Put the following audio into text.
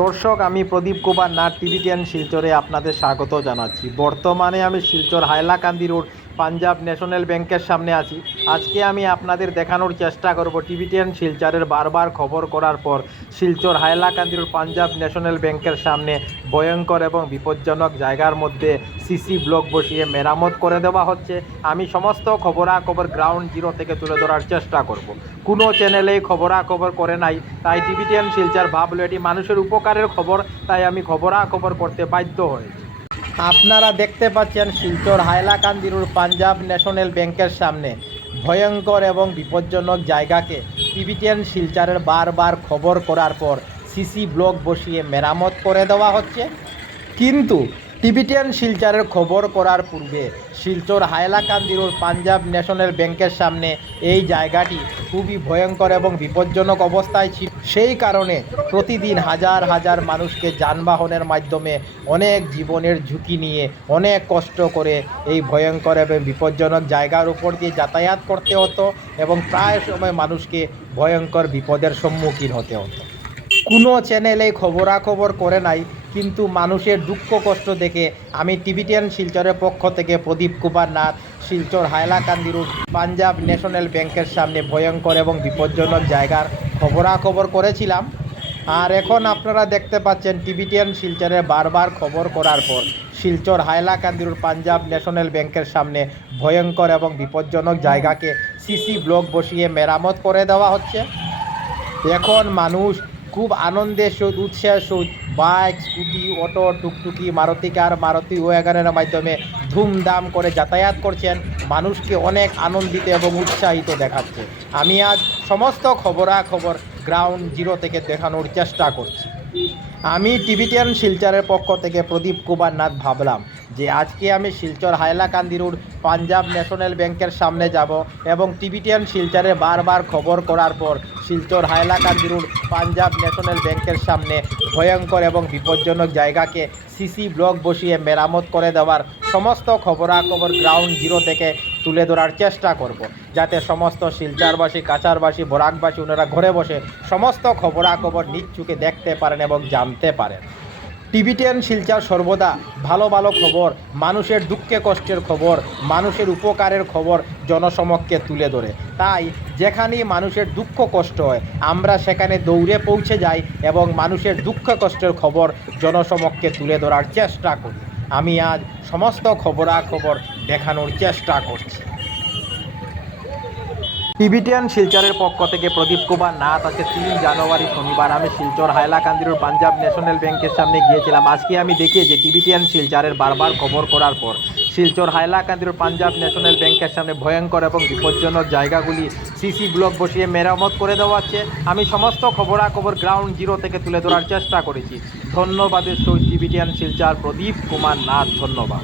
দর্শক, আমি প্রদীপ কুমার নাথ টিভিটিএন শিলচরে আপনাদের স্বাগত জানাচ্ছি। বর্তমানে আমি শিলচর হাইলাকান্দি রোড পাঞ্জাব ন্যাশনাল ব্যাংকের সামনে আছি। আজকে আমি আপনাদের দেখানোর চেষ্টা করব টিভিটিএন শিলচরের বারবার খবর করার পর শিলচর হাইলাকান্দি রোড পাঞ্জাব ন্যাশনাল ব্যাংকের সামনে ভয়ঙ্কর এবং বিপজ্জনক জায়গার মধ্যে সিসি ব্লক বসিয়ে মেরামত করে দেওয়া হচ্ছে। আমি সমস্ত খবরাখবর গ্রাউন্ড জিরো থেকে তুলে ধরার চেষ্টা করব। কোনো চ্যানেলেই খবরাখবর করে নাই, তাই টিভিটিএন শিলচর ভাবলো এটি মানুষের উপকারের খবর, তাই আমি খবরাখবর করতে বাধ্য হয়েছি। আপনারা দেখতে পাচ্ছেন শিলচর হাইলাকান্দি রোড পাঞ্জাব ন্যাশনাল ব্যাংকের সামনে ভয়ঙ্কর এবং বিপজ্জনক জায়গাকে টিভিটিএন শিলচরের বারবার খবর করার পর সিসি ব্লক বসিয়ে মেরামত করে দেওয়া হচ্ছে। কিন্তু টিভিটিএন শিলচরের খবর করার পূর্বে শিলচর হাইলাকান্দি রোড পাঞ্জাব ন্যাশনাল ব্যাংকের সামনে এই জায়গাটি খুবই ভয়ঙ্কর এবং বিপজ্জনক অবস্থায় ছিল। সেই কারণে প্রতিদিন হাজার হাজার মানুষকে যানবাহনের মাধ্যমে অনেক জীবনের ঝুঁকি নিয়ে অনেক কষ্ট করে এই ভয়ঙ্কর এবং বিপজ্জনক জায়গার উপর দিয়ে যাতায়াত করতে হতো এবং প্রায় সময় মানুষকে ভয়ঙ্কর বিপদের সম্মুখীন হতে হতো। কোনো চ্যানেলে খবরাখবর করে নাই, কিন্তু মানুষের দুঃখ কষ্ট দেখে আমি টিভিটিএন শিলচরের পক্ষ থেকে প্রদীপ কুমার নাথ শিলচর হাইলাকান্দি রোড পাঞ্জাব ন্যাশনাল ব্যাংকের সামনে ভয়ঙ্কর এবং বিপজ্জনক জায়গার খবরাখবর করেছিলাম। আর এখন আপনারা দেখতে পাচ্ছেন টিভিটিএন শিলচরের বারবার খবর করার পর শিলচর হাইলাকান্দি রোড পাঞ্জাব ন্যাশনাল ব্যাংকের সামনে ভয়ঙ্কর এবং বিপজ্জনক জায়গাকে সিসি ব্লক বসিয়ে মেরামত করে দেওয়া হচ্ছে। এখন মানুষ খুব আনন্দের সহিত উৎসাহের সহিত বাইক, স্কুটি, অটো, টুকটুকি, মারুতি কার, মারুতি ওয়াগনের মাধ্যমে ধুমধাম করে যাতায়াত করছেন। মানুষকে অনেক আনন্দিত এবং উৎসাহিত দেখাচ্ছে। আমি আজ সমস্ত খবরাখবর গ্রাউন্ড জিরো থেকে দেখানোর চেষ্টা করছি। আমি টিভিটিএন শিলচরের পক্ষ থেকে প্রদীপ কুমার নাথ ভাবলাম যে আজকে আমি শিলচর হাইলাকান্দি রোড পাঞ্জাব ন্যাশনাল ব্যাংকের সামনে যাব এবং টিভিটিএন শিলচরে বারবার খবর করার পর শিলচর হাইলাকান্দি রোড পাঞ্জাব ন্যাশনাল ব্যাংকের সামনে ভয়ঙ্কর এবং বিপজ্জনক জায়গাকে সিসি ব্লক বসিয়ে মেরামত করে দেওয়ার সমস্ত খবরাখবর গ্রাউন্ড জিরো থেকে তুলে ধরার চেষ্টা করব, যাতে সমস্ত শিলচরবাসী, কাছারবাসী, বরাকবাসী ওনারা ঘরে বসে সমস্ত খবরাখবর নিজ চোখে দেখতে পারেন এবং জানতে পারেন। টিভিটিএন শিলচর সর্বদা ভালো ভালো খবর, মানুষের দুঃখে কষ্টের খবর, মানুষের উপকারের খবর জনসমক্ষে তুলে ধরে। তাই যেখানেই মানুষের দুঃখ কষ্ট হয় আমরা সেখানে দৌড়ে পৌঁছে যাই এবং মানুষের দুঃখ কষ্টের খবর জনসমক্ষে তুলে ধরার চেষ্টা করি। আমি আজ সমস্ত খবরাখবর দেখানোর চেষ্টা করছি। টিভিটিএন শিলচরের পক্ষ থেকে প্রদীপ কুমার নাথ। আজকে 3 জানুয়ারি শনিবার আমি শিলচর হাইলাকান্দি রোড পাঞ্জাব ন্যাশনাল ব্যাংকের সামনে গিয়েছিলাম। আজকে আমি দেখি যে টিভিটিএন শিলচরের বারবার খবর করার পর শিলচর হাইলাকান্দি রোড পাঞ্জাব ন্যাশনাল ব্যাংকের সামনে ভয়ঙ্কর এবং বিপজ্জনক জায়গাগুলি সিসি ব্লক বসিয়ে মেরামত করে দেওয়া হচ্ছে। আমি সমস্ত খবরাখবর গ্রাউন্ড জিরো থেকে তুলে ধরার চেষ্টা করেছি। ধন্যবাদের সহিত টিভিটিএন শিলচর প্রদীপ কুমার নাথ। ধন্যবাদ।